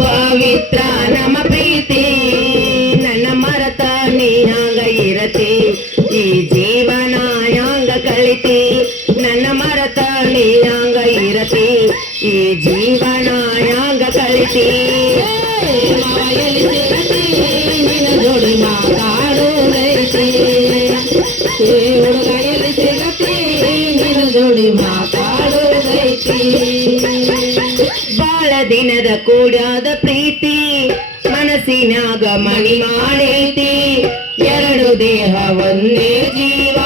ಪವಿತ್ರ ನಮ್ಮ ಪ್ರೀತಿ ನನ್ನ ಮರತ ನೀ ಹಂಗ ಇರತಿ ಈ ಜೀವನ ಹಂಗ ಕಳಿತಿ ನನ್ನ ಮರತ ನೀ ಹಂಗ ಇರತಿ ಈ ಜೀವನ ಹಂಗ ಕಳಿತಿ ಮಾಯಲಿ ಸಿಗತಿ ನಿನ್ನ ಜೋಡಿ ಮಾತಾಡೋದೈತಿ ಹುಡುಗ ಎಲ್ಲಿ ಸಿಗತಿ ನಿನ್ನ ಜೋಡಿ ಮಾತಾಡೋದೈತಿ ಬಾಳ ದಿನದ ಕೂಡ್ಯಾದ ಪ್ರೀತಿ ಮನಸ್ಸಿನಾಗ ಮಣಿ ಮಾಡೈತಿ ಎರಡು ದೇಹ ಒಂದೇ ಜೀವ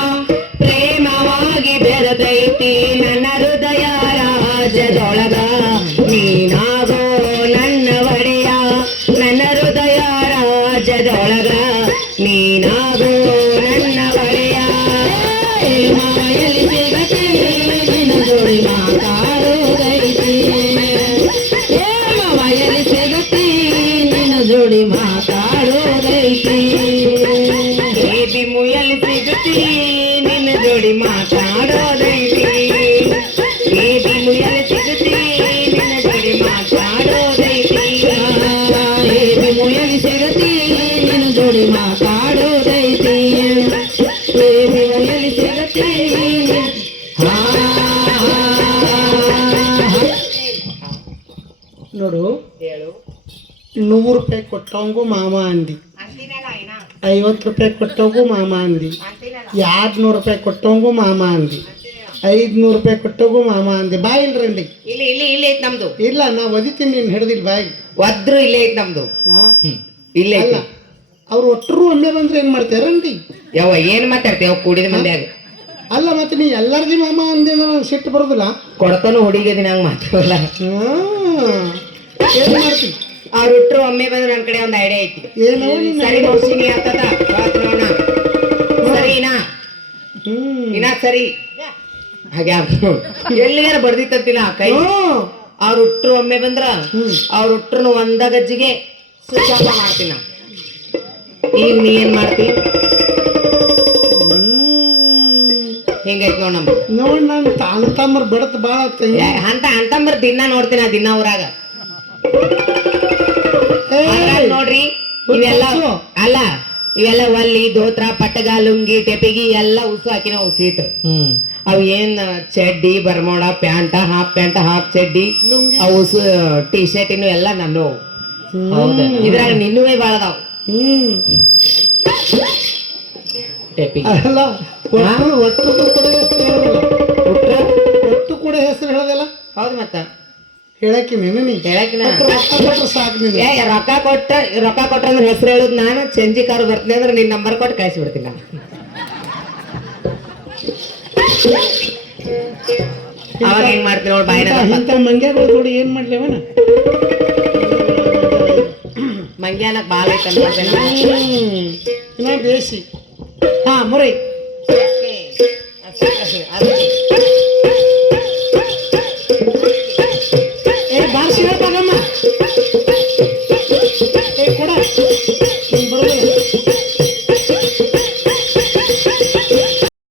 ಪ್ರೇಮವಾಗಿ ಬೆರೆತೈತಿ ನನ್ನ ಹೃದಯ ರಾಜದೊಳಗ ನೀನಾಗೋ ನನ್ನ ಒಡೆಯ ನನ್ನ ಹೃದಯ ರಾಜದೊಳಗ ನೀನಾಗೋ ನನ್ನ ಒಡೆಯ ಮಾಯಲಿ ಸಿಗತಿ ನಿನ್ನ ಜೋಡಿ ಮಾತಾಡೋದೈತಿ ಮಾಯಲಿ ಸಿಗತಿ ನಿನ್ನ ಜೋಡಿ ಮಾತಾಡೋದೈತಿ ಬೇಬಿ ಮುಯಲಿ ಸಿಗತಿ ನಿನ್ನ ಜೋಡಿ ಮಾತಾಡೋದೈತಿ ಬೇಬಿ ಮುಯಲಿ ಸಿಗತಿ ನಿನ್ನ ಜೋಡಿ ಮಾತಾಡೋದೈತಿ ಬೇಬಿ ಮುಯಲಿ ಸಿಗತಿ ನಿನ್ನ ಜೋಡಿ ಮಾತಾಡೋದೈತಿ ಬೇಬಿ ಮುಯಲಿ ಸಿಗತಿ ನೋಡು, ಹೇಳು 100 ರೂಪಾಯಿ ಕೊಟ್ಟವಂಗೂ ಮಾಮ ಅಂದಿ, 50 ರೂಪಾಯಿ ಕೊಟ್ಟವಗೂ ಮಾಮ ಅಂದಿ, 200 ರೂಪಾಯಿ ಕೊಟ್ಟವಂಗೂ ಮಾಮ ಅಂದಿ, 500 ರೂಪಾಯಿ ಕೊಟ್ಟವಗೂ ಮಾಮ ಅಂದಿ. ಬಾ ಇಲ್ರಂಡಿ. ಇಲ್ಲಿ ಇಲ್ಲಿ ಇಲ್ಲಿ ಐತ್ ನಮ್ದು. ಇಲ್ಲ, ನಾ ಒದಿತೀನಿ, ನೀನು ಹಿಡ್ದಿಲ್ಲ ಬಾಯಿ. ಒದ್ರು ಇಲ್ಲೇ ಐತ್ ನಮ್ದು. ಇಲ್ಲೇ ಅಲ್ಲ, ಅವ್ರು ಒಟ್ಟರು ಒಮ್ಮೆ ಬಂದ್ರೆ ಏನ್ ಮಾಡ್ತಾರಂಡಿ? ಯಾವ ಏನ್ ಮಾತಾಡ್ತೇವ ಕೂಡಿದ ಮಂದ್ಯಾಗ? ಅಲ್ಲ, ಮತ್ತೆ ನೀ ಎಲ್ಲಾರ್ದಿ ಮಾಮ ಅಂದೆ ಸಿಟ್ಟು ಬರೋದಿಲ್ಲ? ಕೊಡ್ತಾನು ಹುಡುಗಿ ದಿನ ಹಂಗ ಮಾತಾಡಲ್ಲ. ಏನ್ ಮಾಡ್ತಿ? ಅವ್ರು ಹುಟ್ರು ಒಮ್ಮೆ ಬಂದ್ರೆ ನನ್ನ ಕಡೆ ಒಂದು ಐಡಿಯಾ ಐತಿ. ಏನೋ ಸರಿ ಮೌಸಿನಿ ಆಗ್ತದ ನೋಡ. ಸರಿನಾ? ಇನ್ನ ಸರಿ ಹಾಗೆ ಎಲ್ಲಿಗಾರ ಬರ್ದಿತ್ತಂತಿಲ್ಲ ಕೈ. ಅವ್ರ ಹುಟ್ರು ಒಮ್ಮೆ ಬಂದ್ರ ಅವ್ರ ಹುಟ್ರು ಒಂದ ಗಜ್ಜಿಗೆ ಸ್ವಿಚ್ ಆಫ್ ಮಾಡ್ತೀನ. ಈಗ ನೀ ಏನ್ ಮಾಡ್ತಿ? ಹಿಂಗೈತ್ ನೋಡ್ ನಮ್ದು. ನೋಡ್, ನಾನು ಅಂತಂಬರ್ ಬಿಡತ್ ಬಾಳ ಅಂತಂಬರ್ ದಿನ ನೋಡ್ತೀನಿ, ದಿನ ಊರಾಗ ನೋಡ್ರಿ. ಇವೆಲ್ಲ ಅಲ್ಲ, ಇವೆಲ್ಲ ಒಲ್ಲಿ ದೋತ್ರ ಪಟ್ಟಗ ಲುಂಗಿ ಟೆಪಿಗಿ ಎಲ್ಲ ಉಸು ಹಾಕಿನ ಸೀಟ್. ಅವು ಏನ್ ಚಡ್ಡಿ ಬರ್ಮೋಡ ಪ್ಯಾಂಟ ಹಾಫ್ ಪ್ಯಾಂಟ್ ಹಾಫ್ ಚಡ್ಡಿ ಅವು ಟೀ ಶರ್ಟ್ ಇನ್ನು ಎಲ್ಲ ನಾನು. ಹೌದ, ಇದ್ರಾಗ ನಿನ್ನುವೇ ಬಾಳ ಅದಾವ. ಒಟ್ಟು ಕೂಡ ಹೆಸರು ಹೇಳೋದಲ್ಲ. ಹೌದು, ಮತ್ತ ಹೇಳಕ್ಕೆ ನೀನು ಹೇಳಕಿನ ಸಾಕು. ನೀನು ರೊಕ್ಕ ಕೊಟ್ಟ ಅಂದ್ರೆ ಹೆಸರು ಹೇಳುದು ನಾನು. ಚಂಜಿ ಕಾರು ಬರ್ತೀನಿ ಅಂದ್ರೆ ನಿನ್ ನಂಬರ್ ಕೊಟ್ಟು ಕಳಿಸಿ ಬಿಡ್ತೀನಿ ನಾನು. ಅವಾಗ ಏನ್ ಮಾಡ್ತೀನಿ ನೋಡಿ, ಬಾಯಿನ ಇಂಥ ಮಂಗ್ಯಾಗಳು ನೋಡಿ ಏನ್ ಮಾಡ್ಲೇವನ. ಮಂಗ್ಯಾನಕ್ ಬಾಳ ಐತೆ ಬೇಸಿ. ಹಾ, ಮುರೈ.